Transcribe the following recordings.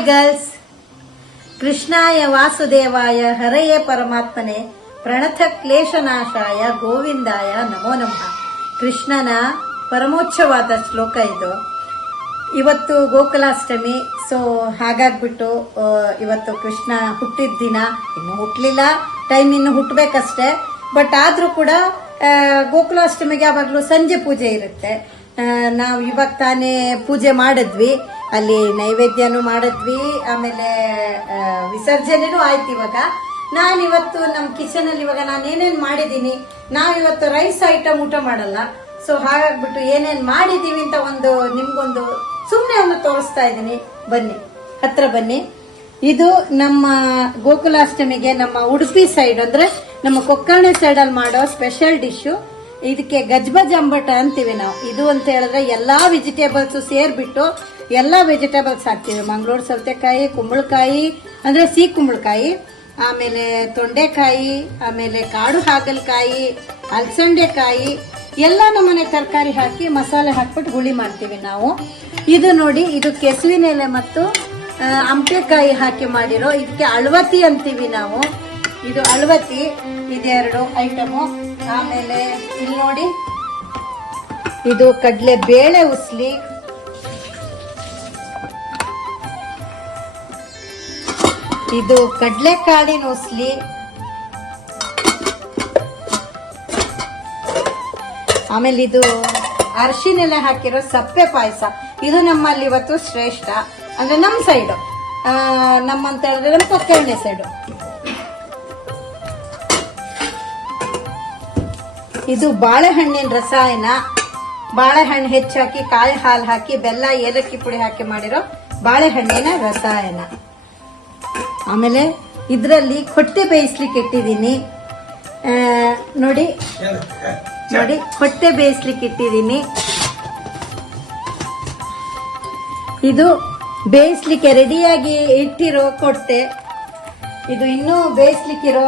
Hi girls. ಕೃಷ್ಣಾಯ ವಾಸುದೇವಾಯ ಹರಯೇ ಪರಮಾತ್ಮನೆ ಪ್ರಣತ ಕ್ಲೇಶನಾಶಾಯ ಗೋವಿಂದಾಯ ನಮೋ ನಮಃ. ಕೃಷ್ಣನ ಪರಮೋಚ್ಚವಾದ ಶ್ಲೋಕ ಇದು. ಇವತ್ತು ಗೋಕುಲಾಷ್ಟಮಿ. ಸೊ ಹಾಗಾಗ್ಬಿಟ್ಟು ಇವತ್ತು ಕೃಷ್ಣ ಹುಟ್ಟಿದ ದಿನ. ಇನ್ನು ಹುಟ್ಟಲಿಲ್ಲ, ಟೈಮ್ ಇನ್ನು ಹುಟ್ಟಬೇಕಷ್ಟೇ. ಬಟ್ ಆದ್ರೂ ಕೂಡ ಗೋಕುಲಾಷ್ಟಮಿಗೆ ಯಾವಾಗಲೂ ಸಂಜೆ ಪೂಜೆ ಇರುತ್ತೆ. ನಾವು ಇವಾಗ ತಾನೇ ಪೂಜೆ ಮಾಡಿದ್ವಿ, ಅಲ್ಲಿ ನೈವೇದ್ಯನೂ ಮಾಡಿದ್ವಿ, ಆಮೇಲೆ ವಿಸರ್ಜನೆನೂ ಆಯ್ತು. ಇವಾಗ ನಾನಿವತ್ತು ನಮ್ಮ ಕಿಚನ್ ಅಲ್ಲಿ ಇವಾಗ ನಾನು ಏನೇನ್ ಮಾಡಿದೀನಿ, ನಾವಿವತ್ತು ರೈಸ್ ಐಟಮ್ ಊಟ ಮಾಡಲ್ಲ. ಸೊ ಹಾಗಾಗ್ಬಿಟ್ಟು ಏನೇನ್ ಮಾಡಿದೀವಿ ಅಂತ ನಿಮ್ಗೊಂದು ಸುಮ್ನೆ ಒಂದು ತೋರಿಸ್ತಾ ಇದ್ದೀನಿ. ಬನ್ನಿ, ಹತ್ರ ಬನ್ನಿ. ಇದು ನಮ್ಮ ಗೋಕುಲಾಷ್ಟಮಿಗೆ ನಮ್ಮ ಉಡುಪಿ ಸೈಡ್ ಅಂದ್ರೆ ನಮ್ಮ ಕೊಕ್ಕರ್ಣೆ ಸೈಡ್ ಅಲ್ಲಿ ಮಾಡೋ ಸ್ಪೆಷಲ್ ಡಿಶ್. ಇದಕ್ಕೆ ಗಜ್ಬಜ್ ಅಂಬಟ ಅಂತೀವಿ ನಾವು. ಇದು ಅಂತ ಹೇಳಿದ್ರೆ ಎಲ್ಲಾ ವೆಜಿಟೇಬಲ್ಸ್ ಸೇರ್ಬಿಟ್ಟು ಎಲ್ಲಾ ವೆಜಿಟೇಬಲ್ಸ್ ಹಾಕ್ತಿವಿ. ಮಂಗಳೂರು ಸೌತೆಕಾಯಿ, ಕುಂಬಳಕಾಯಿ ಅಂದ್ರೆ ಸಿಹಿ ಕುಂಬಳಕಾಯಿ, ಆಮೇಲೆ ತೊಂಡೆಕಾಯಿ, ಆಮೇಲೆ ಕಾಡು ಹಾಗಲಕಾಯಿ, ಅಲಸಂಡೆಕಾಯಿ, ಎಲ್ಲ ನಮ್ಮನೆ ತರಕಾರಿ ಹಾಕಿ ಮಸಾಲೆ ಹಾಕ್ಬಿಟ್ಟು ಹುಳಿ ಮಾಡ್ತೀವಿ ನಾವು. ಇದು ನೋಡಿ, ಇದು ಕೆಸುವಿನ ಎಲೆ ಮತ್ತು ಅಂಪೆಕಾಯಿ ಹಾಕಿ ಮಾಡಿರೋ, ಇದಕ್ಕೆ ಅಳವತಿ ಅಂತೀವಿ ನಾವು. ಇದು ಅಳವತಿ, ಇದೆರಡು ಐಟಮು. ಆಮೇಲೆ ಇಲ್ಲಿ ನೋಡಿ, ಇದು ಕಡ್ಲೆ ಬೇಳೆ ಉಸ್ಲಿ, ಇದು ಕಡ್ಲೆಕಾಳಿನ ಉಸ್ಲಿ, ಆಮೇಲೆ ಇದು ಅರಿಶಿನೆಲೆ ಹಾಕಿರೋ ಸಪ್ಪೆ ಪಾಯಸ. ಇದು ನಮ್ಮಲ್ಲಿ ಇವತ್ತು ಶ್ರೇಷ್ಠ, ಅಂದ್ರೆ ನಮ್ಮ ಸೈಡು, ನಮ್ಮಂತ ಹೇಳಿದ್ರೆ ನಮ್ಮ ಕೊಕ್ಕರ್ಣೆ ಸೈಡು. ಇದು ಬಾಳೆಹಣ್ಣಿನ ರಸಾಯನ. ಬಾಳೆಹಣ್ಣು ಹೆಚ್ಚಾಕಿ, ಕಾಯಿ ಹಾಲು ಹಾಕಿ, ಬೆಲ್ಲ, ಏಲಕ್ಕಿ ಪುಡಿ ಹಾಕಿ ಮಾಡಿರೋ ಬಾಳೆಹಣ್ಣಿನ ರಸಾಯನ. ಆಮೇಲೆ ಇದರಲ್ಲಿ ಕೊಟ್ಟೆ ಬೇಯಿಸ್ಲಿಕ್ಕೆ ಇಟ್ಟಿದ್ದೀನಿ. ನೋಡಿ ನೋಡಿ, ಕೊಟ್ಟೆ ಬೇಯಿಸ್ಲಿಕ್ಕೆ ಇಟ್ಟಿದ್ದೀನಿ. ಇದು ಬೇಯಿಸ್ಲಿಕ್ಕೆ ರೆಡಿಯಾಗಿ ಇಟ್ಟಿರೋ ಕೊಟ್ಟೆ. ಇದು ಇನ್ನೂ ಬೇಯಿಸ್ಲಿಕ್ಕಿರೋ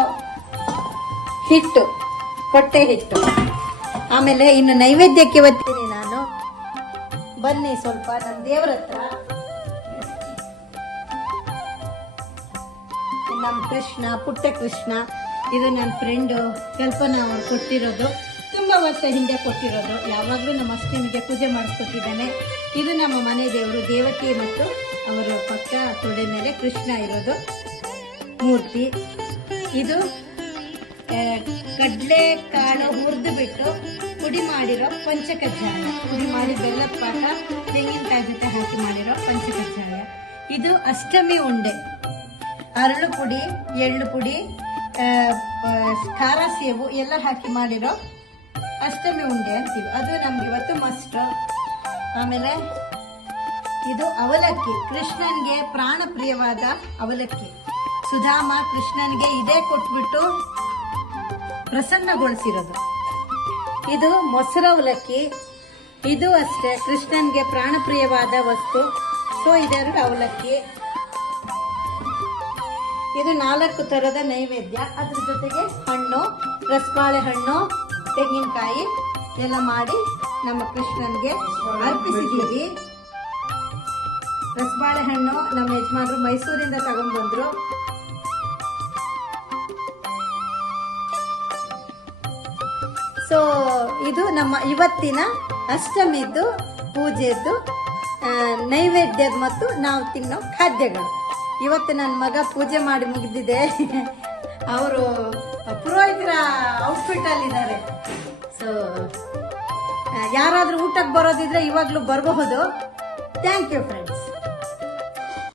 ಹಿಟ್ಟು, ಕೊಟ್ಟೆ ಹಿಟ್ಟು. ಆಮೇಲೆ ಇನ್ನು ನೈವೇದ್ಯಕ್ಕೆ ಒತ್ತೀನಿ ನಾನು. ಬನ್ನಿ ಸ್ವಲ್ಪ ನಮ್ಮ ದೇವರ ಹತ್ರ. ನಮ್ಮ ಕೃಷ್ಣ, ಪುಟ್ಟ ಕೃಷ್ಣ, ಇದು ನನ್ನ ಫ್ರೆಂಡು ಕಲ್ಪನಾ ಅವರು ಕೊಟ್ಟಿರೋದು. ತುಂಬಾ ವರ್ಷ ಹಿಂದೆ ಕೊಟ್ಟಿರೋದು. ಯಾವಾಗಲೂ ನಮ್ಮ ಅಷ್ಟಮಿಗೆ ಪೂಜೆ ಮಾಡಿಸ್ಕೊಟ್ಟಿದ್ದಾನೆ. ಇದು ನಮ್ಮ ಮನೆ ದೇವರು ದೇವಕಿ ಮತ್ತು ಅವರ ಪಕ್ಕ ತೊಡೆ ಮೇಲೆ ಕೃಷ್ಣ ಇರೋದು ಮೂರ್ತಿ. ಇದು ಕಡ್ಲೆ ಕಾಳು ಹುರಿದು ಬಿಟ್ಟು ಪುಡಿ ಮಾಡಿರೋ ಪಂಚಕಜ್ಜಾಯ. ಪುಡಿ ಮಾಡಿ ಬೆಲ್ಲದ ಪಾಕ, ತೆಂಗಿನಕಾಯಿ ಜೊತೆ ಹಾಕಿ ಮಾಡಿರೋ ಪಂಚಕಜ್ಜಾಯ. ಇದು ಅಷ್ಟಮಿ ಉಂಡೆ. ಅರಳು ಪುಡಿ, ಎಳ್ಳು ಪುಡಿ, ಖಾರ ಸೇವು ಎಲ್ಲ ಹಾಕಿ ಮಾಡಿರೋ ಅಷ್ಟಮಿ ಉಂಡೆ ಅಂತೀವಿ. ಅದು ನಮ್ಗೆ ಇವತ್ತು ಮಸ್ಟ್. ಆಮೇಲೆ ಇದು ಅವಲಕ್ಕಿ, ಕೃಷ್ಣನ್ಗೆ ಪ್ರಾಣ ಪ್ರಿಯವಾದ ಅವಲಕ್ಕಿ. ಸುಧಾಮ ಕೃಷ್ಣನ್ಗೆ ಇದೇ ಕೊಟ್ಬಿಟ್ಟು ಪ್ರಸನ್ನಗೊಳಿಸಿರೋದು. ಇದು ಮೊಸರು ಅವಲಕ್ಕಿ. ಇದು ಅಷ್ಟೇ ಕೃಷ್ಣನ್ಗೆ ಪ್ರಾಣ ಪ್ರಿಯವಾದ ವಸ್ತು. ಸೊ ಇದೆರಡು ಅವಲಕ್ಕಿ. ಇದು 4 ತರದ ನೈವೇದ್ಯ. ಅದ್ರ ಜೊತೆಗೆ ಹಣ್ಣು, ರಸಬಾಳೆ ಹಣ್ಣು, ತೆಂಗಿನಕಾಯಿ ಎಲ್ಲ ಮಾಡಿ ನಮ್ಮ ಕೃಷ್ಣನ್ಗೆ ಅರ್ಪಿಸಿದ್ದೀವಿ. ರಸಬಾಳೆ ಹಣ್ಣು ನಮ್ಮ ಯಜಮಾನರು ಮೈಸೂರಿಂದ ತಗೊಂಡ್ಬಂದ್ರು. ಸೊ ಇದು ನಮ್ಮ ಇವತ್ತಿನ ಅಷ್ಟಮಿದ್ದು ಪೂಜೆದ್ದು ನೈವೇದ್ಯದ ಮತ್ತು ನಾವು ತಿನ್ನೋ ಖಾದ್ಯಗಳು. ಇವತ್ತು ನನ್ನ ಮಗ ಪೂಜೆ ಮಾಡಿ ಮುಗಿದಿದೆ. ಅವರು ಪುರೋಹಿತರ ಔಟ್ಫಿಟ್ ಅಲ್ಲಿ ಇದ್ದಾರೆ. ಸೊ ಯಾರಾದ್ರೂ ಊಟಕ್ಕೆ ಬರೋದಿದ್ರೆ ಇವಾಗ್ಲೂ ಬರಬಹುದು. Thank you friends.